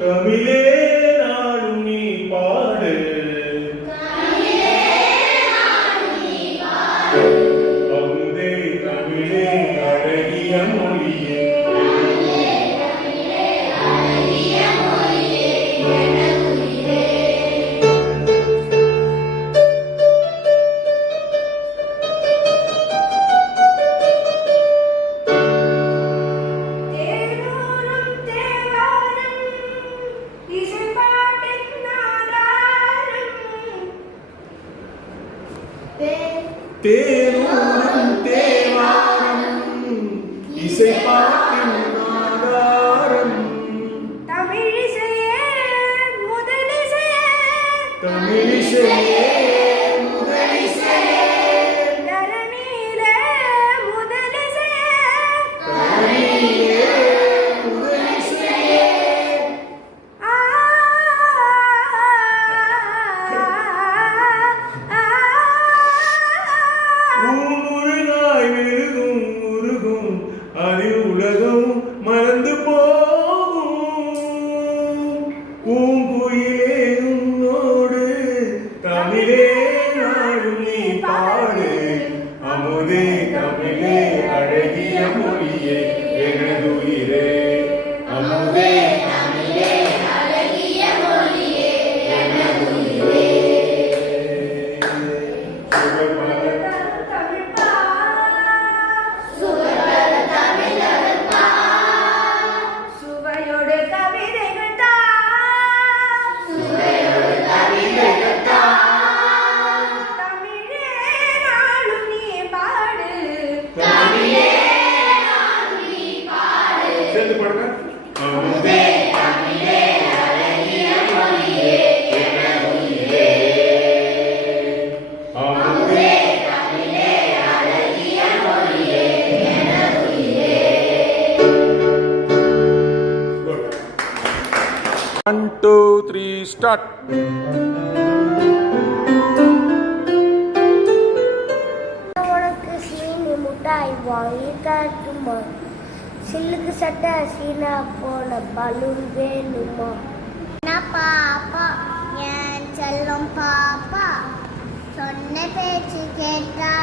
தமிழே நாடும் நீ பாடு அமுதே தமிழே அழகிய மொழியே தேனூரும் தேவாரம் இசைப்பாட்டின் ஆதாரம் தமிழிசையே முதலிசையே தரணியிலே முதலிசையே அதில் உலகம் மறந்து போகும் பூங்குயிலே உன்னோடு தமிழே நாடும் நீ பாடு அமுதே தமிழே அழகிய மொழியே எனதுயிரே அமுதே சேர்ந்து பாடுங்க அமுதே தமிழே அழகிய மொழியே எனதுயிரே அமுதே தமிழே அழகிய மொழியே எனதுயிரே 1 2 3 ஸ்டார்ட் உனக்கு சீனி முட்டாய் வாங்கி காட்டுமா சில்லுக்கு சட்டை சீனா போன பலூன் வேணுமா பாப்பா என் செல்லம் பாப்பா சொன்ன பேச்சு கேட்டா